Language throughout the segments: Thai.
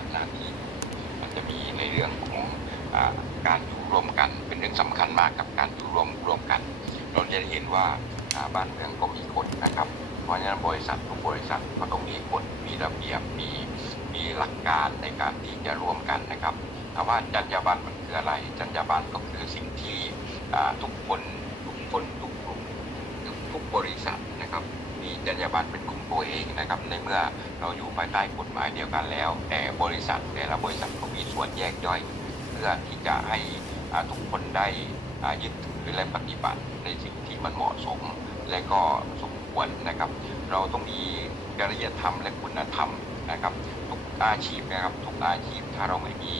บัติหน้าที่มันจะมีในเรื่องของอการอยู่ร่วมกัน เป็นเรื่องสำคัญมากกับการอยู่ร่วมร่วมกันเราจะเห็นว่าบ้านเมืองก็มีกฎนะครับ เพราะฉะนั้นบริษัททุกบริษัทก็ต้องมีกฎมีระเบียบมีมีหลักการในการที่จะร่วมกันนะครับถามว่าจรรยาบรรณมันคืออะไร จรรยาบรรณก็คือสิ่งที่ทุกคนทุกคนทุกกลุ่มทุกบริษัทนะครับ มีจรรยาบรรณเป็นของตัวเองนะครับ ในเมื่อเราอยู่ภายใต้กฎหมายเดียวกันแล้ว แต่บริษัทแต่ละบริษัทก็มีส่วนแยกย่อย เพื่อที่จะให้ทุกคนได้ยึดถือและปฏิบัติในสิ่งที่มันเหมาะสม และก็สมควรนะครับ เราต้องมีจริยธรรมและคุณธรรมนะครับทุกอาชีพนะครับทุกอาชีพถ้าเราไม่มี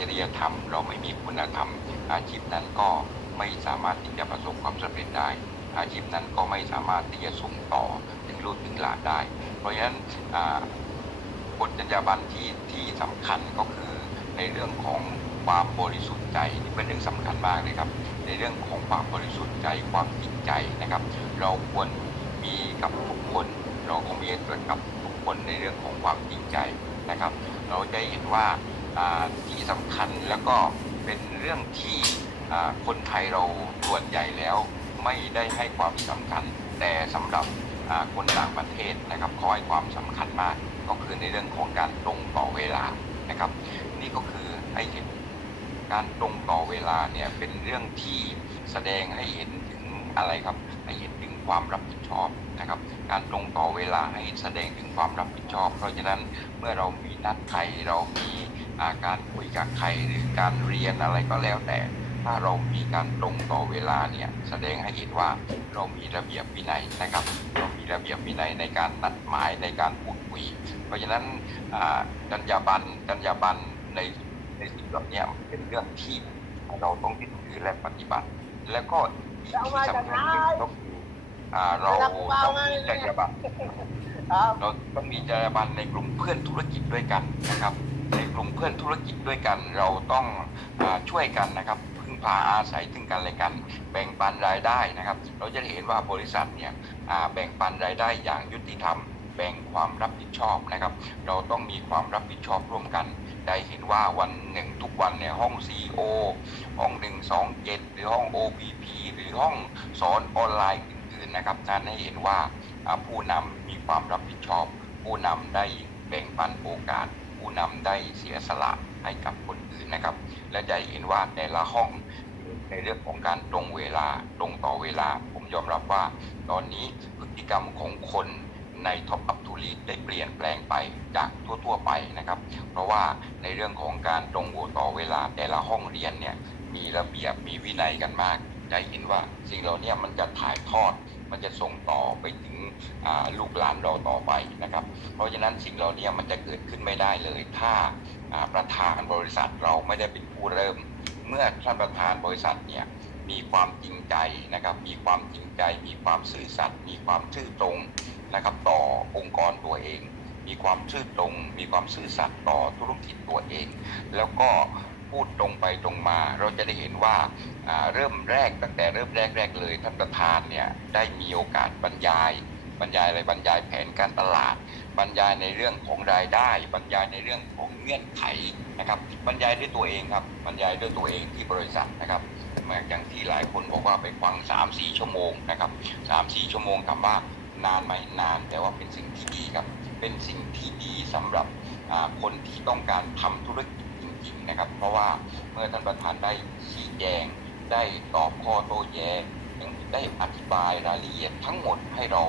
จริยธรรม เราไม่มีคุณธรรม อาชีพนั้นก็ไม่สามารถที่จะประสบความสำเร็จได้ อาชีพนั้นก็ไม่สามารถที่จะส่งต่อถึงลูกถึงหลานได้ เพราะฉะนั้นอ่ากฎจรรยาบรรณที่ที่สำคัญก็คือในเรื่องของความบริสุทธิ์ใจนี่เป็นเรื่องสำคัญมากเลยครับ ในเรื่องของความบริสุทธิ์ใจความจริงใจนะครับ เราควรมีกับทุกคน เราก็มีกับทุกคนในเรื่องของความจริงใจนะครับ เราจะเห็นว่าที่สำคัญแล้วก็เป็นเรื่องที่คนไทยเราส่วนใหญ่แล้ว ไม่ได้ให้ความสำคัญ แต่สำหรับคนต่างประเทศนะครับเขาให้ความสำคัญมาก ก็คือในเรื่องของการตรงต่อเวลานะครับ นี่ก็คือให้เห็นการตรงต่อเวลาเนี่ยเป็นเรื่องที่แสดงให้เห็นถึงอะไรครับให้เห็นถึงความรับผิดชอบนะครับ การตรงต่อเวลาให้แสดงถึงความรับผิดชอบ เพราะฉะนั้นเมื่อเรามีนัดใครเรามีาการคุยกับใครหรือการเรียนอะไรก็แล้วแต่ ถ้าเรามีการตรงต่อเวลาเนี่ยแสดงให้เห็นว่าเรามีระเบียบวินัยนะครับ เรามีระเบียบวินัยในการนัดหมายในการพูดคุย เพราะฉะนั้นอ่าจรรยาบรรณจรรยาบรรณในในสิ่งเหล่านี้เป็นเรื่องที่เราต้องยึดถือและปฏิบัติ แล้วก็อีกที่สำคัญหนึ่งก็คืออ่าเราต้องมีจรรยาบรรณครับเราต้องมีจรรยาบรรณในกลุ่มเพื่อนธุรกิจด้วยกันนะครับ ในกลุ่มเพื่อนธุรกิจด้วยกัน เราต้องอาช่วยกันนะครับ พึ่งพาอาศัยซึ่งกันและกัน แบ่งปันรายได้นะครับ เราจะเห็นว่าบริษัทเนี่ยแบ่งปันรายได้อย่างยุติธรรม แบ่งความรับผิดชอบนะครับ เราต้องมีความรับผิดชอบร่วมกัน ได้เห็นว่าวันหนึ่งทุกวันเนี่ยห้อง CEO ห้อง 127 หรือห้อง OPP หรือห้องสอนออนไลน์อื่นๆนะครับนั้นให้เห็นว่าอ่าผู้นำมีความรับผิดชอบ ผู้นำได้แบ่งปันโอกาส ผู้นำได้เสียสละ ให้กับคนอื่นนะครับ และจะเห็นว่าแต่ละห้องในเรื่องของการตรงเวลาตรงต่อเวลา ผมยอมรับว่า ตอนนี้พฤติกรรมของคนในท็อปอัพทูรีได้เปลี่ยนแปลงไปจากทั่ว ๆ ไปนะครับ เพราะว่าในเรื่องของการตรงโวต่อเวลาแต่ละห้องเรียนเนี่ยมีระเบียบมีวินัยกันมากจะเห็นว่าสิ่งเหล่านี้มันจะถ่ายทอด มันจะส่งต่อไปถึงลูกหลานเราต่อไปนะครับ เพราะฉะนั้นสิ่งเหล่านี้มันจะเกิดขึ้นไม่ได้เลย ถ้าประธานบริษัทเราไม่ได้เป็นผู้เริ่ม เมื่อท่านประธานบริษัทเนี่ยมีความจริงใจนะครับ มีความจริงใจ มีความซื่อสัตย์มีความซื่อตรงนะครับ ต่อองค์กรตัวเอง มีความซื่อตรง มีความซื่อสัตย์ต่อธุรกิจตัวเอง แล้วก็ พูดตรงไปตรงมา เราจะได้เห็นว่าเริ่มแรกตั้งแต่เริ่มแรกแรกๆเลยท่านประธานเนี่ยได้มีโอกาสบรรยาย บรรยายอะไรบรรยายแผนการตลาด บรรยายในเรื่องของรายได้ บรรยายในเรื่องของเงื่อนไขนะครับบรรยายด้วยตัวเองครับบรรยายด้วยตัวเองที่บริษัทนะครับเหมือนอย่างที่หลายคนบอกว่าไปฟัง 3 4 ชั่วโมงนะครับ3 4 ชั่วโมงถามว่านานไหมนานแต่ว่าเป็นสิ่งที่ดีครับเป็นสิ่งที่ดีสำหรับคนที่ต้องการทำธุรกิ จริงนะครับ เพราะว่าเมื่อท่านประธานได้ชี้แจง ได้ตอบข้อโต้แย้งได้อธิบายรายละเอียดทั้งหมดให้เรา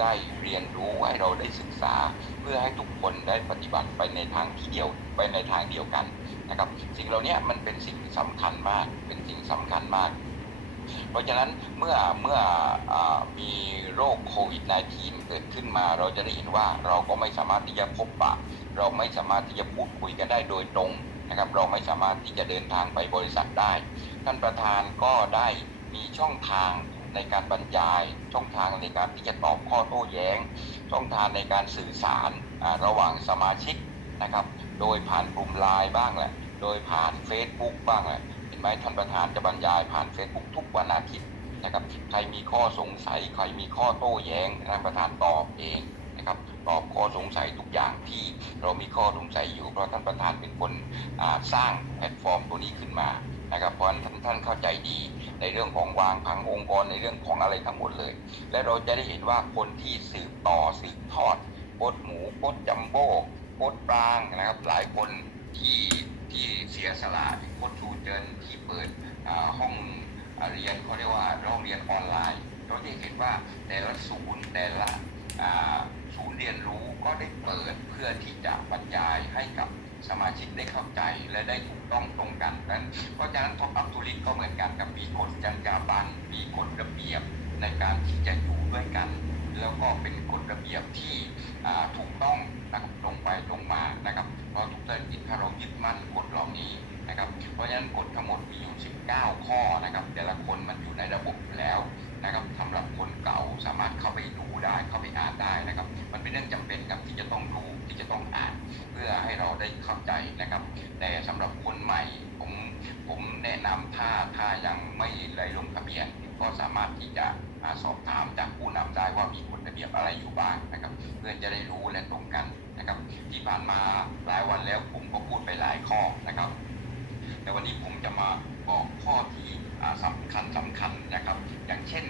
ได้เรียนรู้ให้เราได้ศึกษา เพื่อให้ทุกคนได้ปฏิบัติไปในทางที่เดียวไปในทางเดียวกันนะครับ สิ่งเหล่านี้มันเป็นสิ่งสำคัญมาก เป็นสิ่งสำคัญมาก เพราะฉะนั้นเมื่อเมื่ออมีโรคโควิด -19 เกิดขึ้นมา เราจะได้เห็นว่าเราก็ไม่สามารถที่จะพบปะ เราไม่สามารถที่จะพูดคุยกันได้โดยตรง นะครับเราไม่สามารถที่จะเดินทางไปบริษัทได้ ท่านประธานก็ได้มีช่องทางในการบรรยาย ช่องทางในการที่จะตอบข้อโต้แย้ง ช่องทางในการสื่อสารระหว่างสมาชิกนะครับ โดยผ่านกลุ่มไลน์บ้างแหละ โดยผ่าน Facebook บ้างแหละ เห็นไหมท่านประธานจะบรรยายผ่าน Facebook ทุกวันอาทิตย์นะครับ ใครมีข้อสงสัย ใครมีข้อโต้แย้งท่านประธานตอบเองนะครับ ตอบข้อสงสัยทุกอย่างที่เรามีข้อสงสัยอยู่เพราะท่านประธานเป็นคนสร้างแพลตฟอร์มตัวนี้ขึ้นมานะครับเพราะนั้นท่านท่านเข้าใจดีในเรื่องของวางผังองค์กรในเรื่องของอะไรทั้งหมดเลย และเราจะได้เห็นว่าคนที่สืบต่อสืบทอดโคดหมูโคดจัมโบ้โคดปรางนะครับ หลายคนที่ที่เสียสละโคดชูเจินที่เปิดห้องเรียนเขาเรียกว่าห้องเรียนออนไลน์ เราจะเห็นว่าแต่ละศูนย์แต่ละ พื่อที่จะบรรยายให้กับสมาชิกได้เข้าใจและได้ถูกต้องตรงกันนั้นเพราะฉะนั้นท็อปอัพทูริก็เหมือนกันกับมีกฎจรรยาบรรณมีกฎระเบียบในการที่จะอยู่ด้วยกัน แล้วก็เป็นกฎระเบียบที่ถูกต้องนะครับตรงไปตรงมานะครับ เพราะทุกธุรกิจถ้าเรายึดมั่นกฎเหล่านี้นะครับ เพราะฉะนั้นกฎทั้งหมดมีอยู่ 19 ข้อนะครับ แต่ละคนมันอยู่ในระบบอยู่แล้วนะครับสำหรับคนเก่าสามารถเข้าไปดูได้เข้าไปอ่านได้นะครับ มันเป็นเรื่องจำเป็นครับที่จะต้องรู้ที่จะต้องอ่าน เพื่อให้เราได้เข้าใจนะครับ แต่สำหรับคนใหม่ผมผมแนะนำถ้าถ้ายังไม่ได้ลงทะเบียน ก็สามารถที่จะสอบถามจากผู้นำได้ว่ามีกฎระเบียบอะไรอยู่บ้างนะครับ เพื่อจะได้รู้และตรงกัน นะครับ ที่ผ่านมาหลายวันแล้วผมก็พูดไปหลายข้อนะครับ แต่วันนี้ผมจะมาบอกข้อที่อ่าสำคัญสำคัญนะครับ อย่างเช่น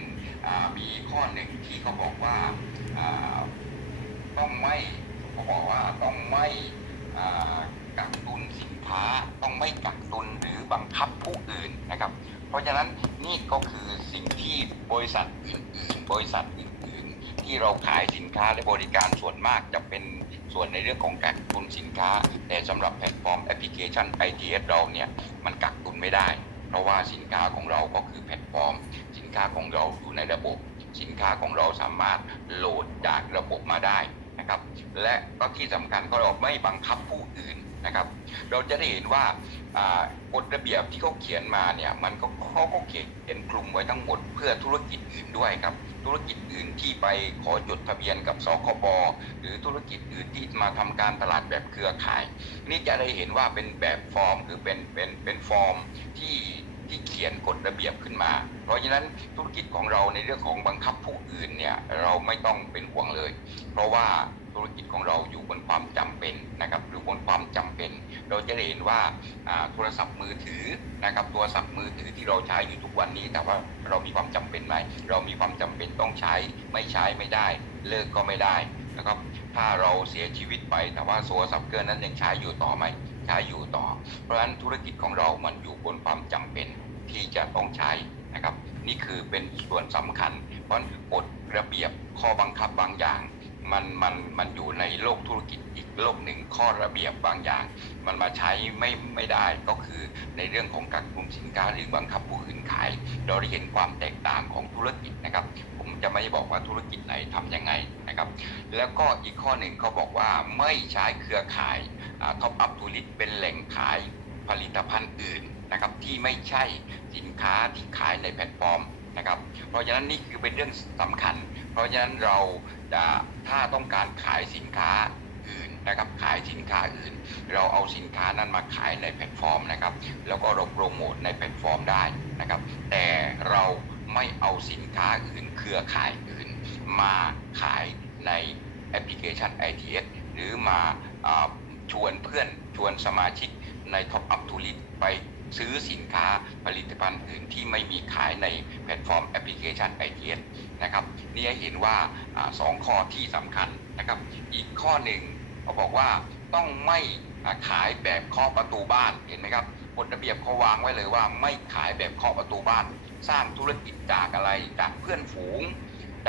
มีข้อหนึ่งที่เขาบอกว่าต้องไม่เขาบอกว่าต้องไม่กักตุนสินค้าต้องไม่กักตุนหรือบังคับผู้อื่นนะครับ เพราะฉะนั้นนี่ก็คือสิ่งที่บริษัทอื่นๆบริษัทอื่น ที่เราขายสินค้าและบริการส่วนมากจะเป็นส่วนในเรื่องของกักตุนสินค้า แต่สำหรับแพลตฟอร์มแอปพลิเคชัน ITS เราเนี่ยมันกักตุนไม่ได้ เพราะว่าสินค้าของเราก็คือแพลตฟอร์ม สินค้าของเราอยู่ในระบบ สินค้าของเราสามารถโหลดจากระบบมาได้นะครับและก็ที่สำคัญก็เราไม่บังคับผู้อื่น นะครับ เราจะได้เห็นว่ากฎระเบียบที่เขาเขียนมาเนี่ยมันก็เขาก็เขียนคลุมไว้ทั้งหมดเพื่อธุรกิจอื่นด้วยครับ ธุรกิจอื่นที่ไปขอจดทะเบียนกับสคบหรือธุรกิจอื่นที่มาทำการตลาดแบบเครือข่าย นี่จะได้เห็นว่าเป็นแบบฟอร์มหรือเป็นเป็นเป็นฟอร์มที่ที่เขียนกฎระเบียบขึ้นมา เพราะฉะนั้นธุรกิจของเราในเรื่องของบังคับผู้อื่นเนี่ยเราไม่ต้องเป็นห่วงเลย เพราะว่า ธุรกิจของเราอยู่บนความจำเป็นนะครับหรือบนความจำเป็น เราจะเห็นว่าโทรศัพท์มือถือนะครับโทรศัพท์มือถือที่เราใช้อยู่ทุกวันนี้แต่ว่าเรามีความจำเป็นไหมเรามีความจำเป็นต้องใช้ไม่ใช้ไม่ได้ เลิกก็ไม่ได้นะครับถ้าเราเสียชีวิตไปแต่ว่าโทรศัพท์เครื่องนั้นยังใช้อยู่ต่อไหมใช้อยู่ต่อ เพราะฉะนั้นธุรกิจของเรามันอยู่บนความจำเป็นที่จะต้องใช้นะครับ นี่คือเป็นส่วนสำคัญเพราะกฎระเบียบข้อบังคับบางอย่าง มันมันมันอยู่ในโลกธุรกิจอีกโลกหนึ่งข้อระเบียบบางอย่าง มันมาใช้ไม่ไม่ได้ก็คือในเรื่องของกักตุนสินค้าหรือบังคับผู้อื่นขายเราได้เห็นความแตกต่างของธุรกิจนะครับ ผมจะไม่บอกว่าธุรกิจไหนทำยังไงนะครับ แล้วก็อีกข้อหนึ่งเขาบอกว่าไม่ใช้เครือข่ายท็อปอัพทูริสเป็นแหล่งขายผลิตภัณฑ์อื่นนะครับที่ไม่ใช่สินค้าที่ขายในแพลตฟอร์ม นะครับ เพราะฉะนั้นนี่คือเป็นเรื่องสำคัญ เพราะฉะนั้นเราจะถ้าต้องการขายสินค้าอื่นนะครับขายสินค้าอื่น เราเอาสินค้านั้นมาขายในแพลตฟอร์มนะครับ แล้วก็เราโปรโมทในแพลตฟอร์มได้นะครับ แต่เราไม่เอาสินค้าอื่น เครือข่ายอื่น มาขายในแอปพลิเคชัน ITS หรือมาอชวนเพื่อนชวนสมาชิกใน Top Up to Lead ไป ซื้อสินค้าผลิตภัณฑ์อื่นที่ไม่มีขายในแพลตฟอร์มแอปพลิเคชัน ITS นะครับนี่เห็นว่าอสองข้อที่สำคัญนะครับ อีกข้อหนึ่งเขาบอกว่าต้องไม่ขายแบบเคาะประตูบ้านเห็นไหมครับกฎระเบียบเขาวางไว้เลยว่าไม่ขายแบบเคาะประตูบ้าน สร้างธุรกิจจากอะไรจากเพื่อนฝูง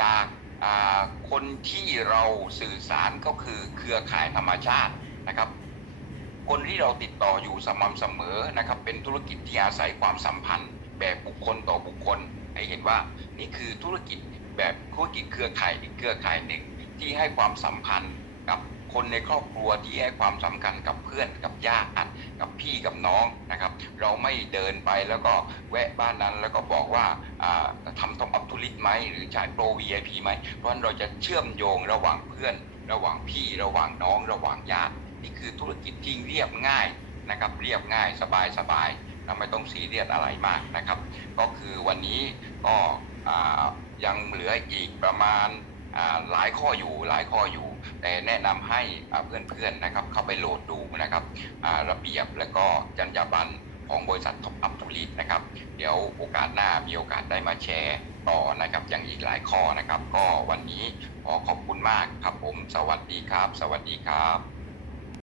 จากคนที่เราสื่อสารก็คือเครือข่ายธรรมชาตินะครับ คนที่เราติดต่ออยู่สม่ำเสมอนะครับ เป็นธุรกิจที่อาศัยความสัมพันธ์ แบบบุคคลต่อบุคคล ให้เห็นว่านี่คือธุรกิจแบบธุรกิจเครือข่ายอีกเครือข่ายหนึ่งที่ให้ความสัมพันธ์กับคนในครอบครัวที่ให้ความสำคัญกับเพื่อนกับญาติกับพี่กับน้องนะครับ เราไม่เดินไปแล้วก็แวะบ้านนั้นแล้วก็บอกว่าอ่าทำต้องอัพทุลิตไหมหรือจ่ายโปร VIP ไหมเพราะฉะนั้นเราจะเชื่อมโยงระหว่างเพื่อน ระหว่างพี่ระหว่างน้อง ระหว่างญาติ นี่คือธุรกิจที่เรียบง่ายนะครับ เรียบง่ายสบายสบายไม่ต้องซีเรียสอะไรมากนะครับ ก็คือวันนี้ก็ยังเหลืออีกประมาณหลายข้ออยู่หลายข้ออยู่ แต่แนะนำให้อ่าเพื่อนๆนะครับเข้าไปโหลดดูนะครับระเบียบและก็จรรยาบรรณของบริษัทท็อปอัพทูริสนะครับ เดี๋ยวโอกาสหน้ามีโอกาสได้มาแชร์ต่อนะครับอย่างอีกหลายข้อนะครับ ก็วันนี้ขอขอบคุณมากครับผม สวัสดีครับ สวัสดีครับ